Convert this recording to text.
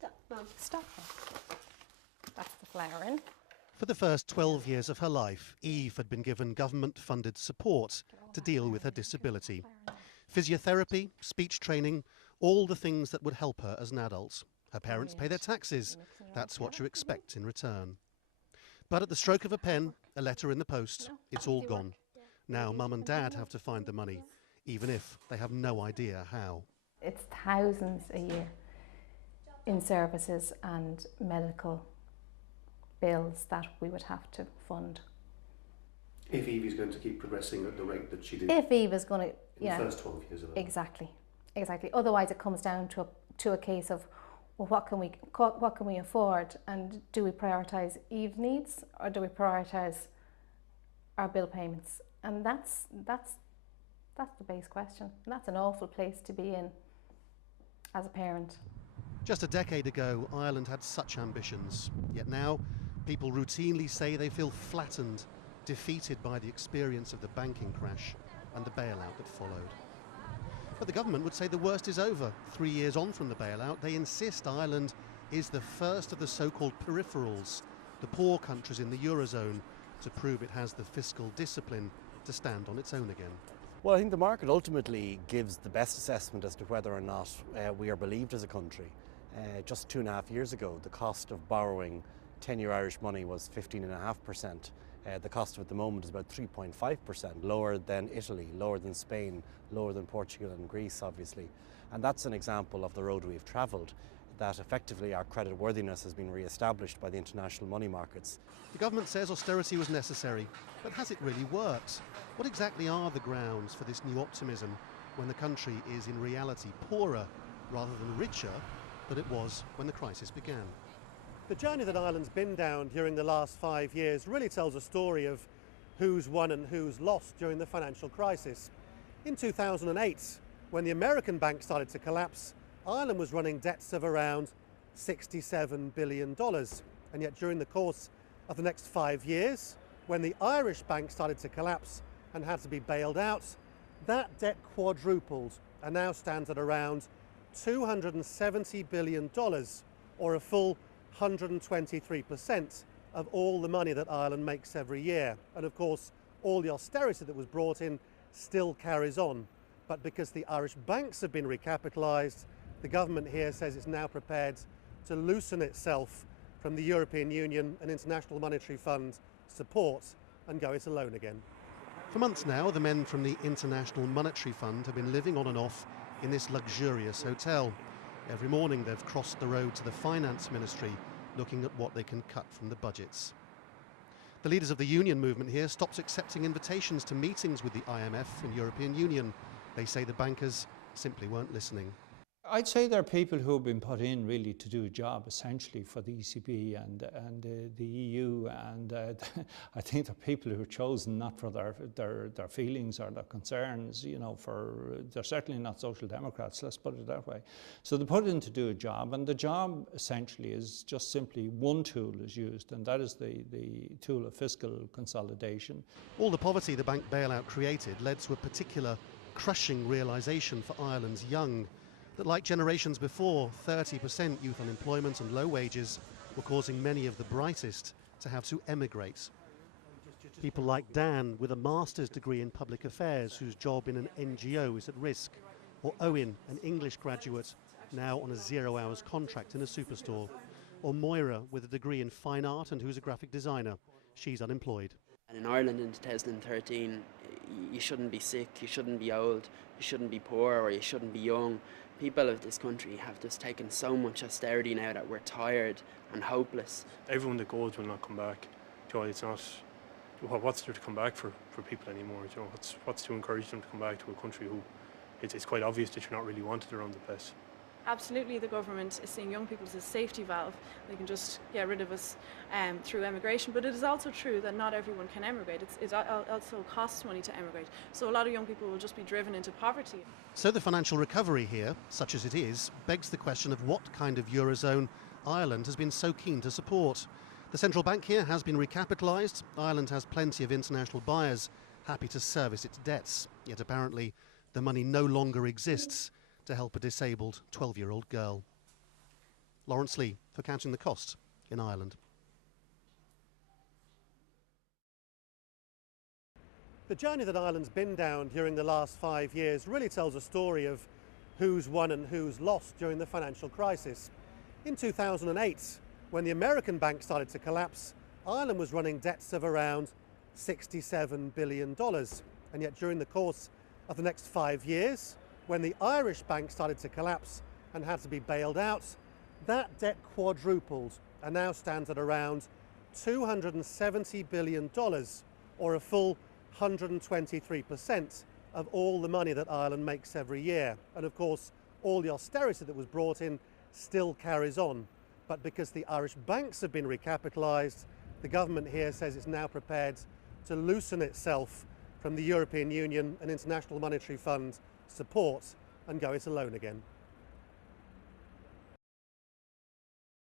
Stop, Mum. Stop. That's the flowering. For the first 12 years of her life, Eve had been given government-funded support to deal with her disability. Physiotherapy, speech training, all the things that would help her as an adult. Her parents pay their taxes. That's what you expect in return. But at the stroke of a pen, a letter in the post, it's all gone. Now Mum and Dad have to find the money, even if they have no idea how. It's thousands a year in services and medical bills that we would have to fund. If Eve is going to keep progressing at the rate that she did If Eve is going to, in the first 12 years of her life. Exactly. Otherwise, it comes down to a case of, well, what can we afford, and do we prioritise Eve's needs or do we prioritise our bill payments? And that's the base question. And that's an awful place to be in as a parent. Just a decade ago, Ireland had such ambitions. Yet now, people routinely say they feel flattened, defeated by the experience of the banking crash and the bailout that followed. But the government would say the worst is over. 3 years on from the bailout, they insist Ireland is the first of the so-called peripherals, the poor countries in the Eurozone, to prove it has the fiscal discipline to stand on its own again. Well, I think the market ultimately gives the best assessment as to whether or not we are believed as a country. Just 2.5 years ago, the cost of borrowing 10-year Irish money was 15.5%. The cost of it at the moment is about 3.5%, lower than Italy, lower than Spain, lower than Portugal and Greece, obviously. And that's an example of the road we've travelled, that effectively our creditworthiness has been re-established by the international money markets. The government says austerity was necessary, but has it really worked? What exactly are the grounds for this new optimism when the country is in reality poorer rather than richer than it was when the crisis began? The journey that Ireland's been down during the last 5 years really tells a story of who's won and who's lost during the financial crisis. In 2008, when the American bank started to collapse, Ireland was running debts of around $67 billion. And yet during the course of the next 5 years, when the Irish bank started to collapse and had to be bailed out, that debt quadrupled and now stands at around $270 billion, or a full 123% of all the money that Ireland makes every year. And of course, all the austerity that was brought in still carries on. But because the Irish banks have been recapitalised, the government here says it's now prepared to loosen itself from the European Union and International Monetary Fund support and go it alone again. For months now, the men from the International Monetary Fund have been living on and off in this luxurious hotel. Every morning they've crossed the road to the Finance Ministry, looking at what they can cut from the budgets. The leaders of the union movement here stopped accepting invitations to meetings with the IMF and European Union. They say the bankers simply weren't listening. I'd say there are people who have been put in really to do a job essentially for the ECB and the EU, and I think they're people who are chosen not for their feelings or their concerns, you know, they're certainly not social democrats, let's put it that way. So they're put in to do a job, and the job essentially is just simply one tool is used, and that is the tool of fiscal consolidation. All the poverty the bank bailout created led to a particular crushing realisation for Ireland's young, that like generations before, 30% youth unemployment and low wages were causing many of the brightest to have to emigrate. People like Dan with a master's degree in public affairs whose job in an NGO is at risk, or Owen, an English graduate now on a 0 hours contract in a superstore, or Moira with a degree in fine art and who's a graphic designer. She's unemployed. And in Ireland in 2013, you shouldn't be sick, you shouldn't be old, you shouldn't be poor, or you shouldn't be young. People of this country have just taken so much austerity now that we're tired and hopeless. Everyone that goes will not come back. You know, it's not, what's there to come back for people anymore? You know, what's to encourage them to come back to a country who it's quite obvious that you're not really wanted around the place. Absolutely, the government is seeing young people as a safety valve. They can just get rid of us through emigration, but it is also true that not everyone can emigrate. It also costs money to emigrate, so a lot of young people will just be driven into poverty. So the financial recovery here, such as it is, begs the question of what kind of Eurozone Ireland has been so keen to support. The central bank here has been recapitalised. Ireland has plenty of international buyers happy to service its debts, yet apparently the money no longer exists to help a disabled 12-year-old girl. Lawrence Lee for Counting the Cost in Ireland. The journey that Ireland's been down during the last 5 years really tells a story of who's won and who's lost during the financial crisis. In 2008, when the American bank started to collapse, Ireland was running debts of around $67 billion. And yet during the course of the next 5 years, when the Irish bank started to collapse and had to be bailed out, that debt quadrupled and now stands at around $270 billion, or a full 123% of all the money that Ireland makes every year. And of course, all the austerity that was brought in still carries on. But because the Irish banks have been recapitalised, the government here says it's now prepared to loosen itself from the European Union and International Monetary Fund support and go it alone again.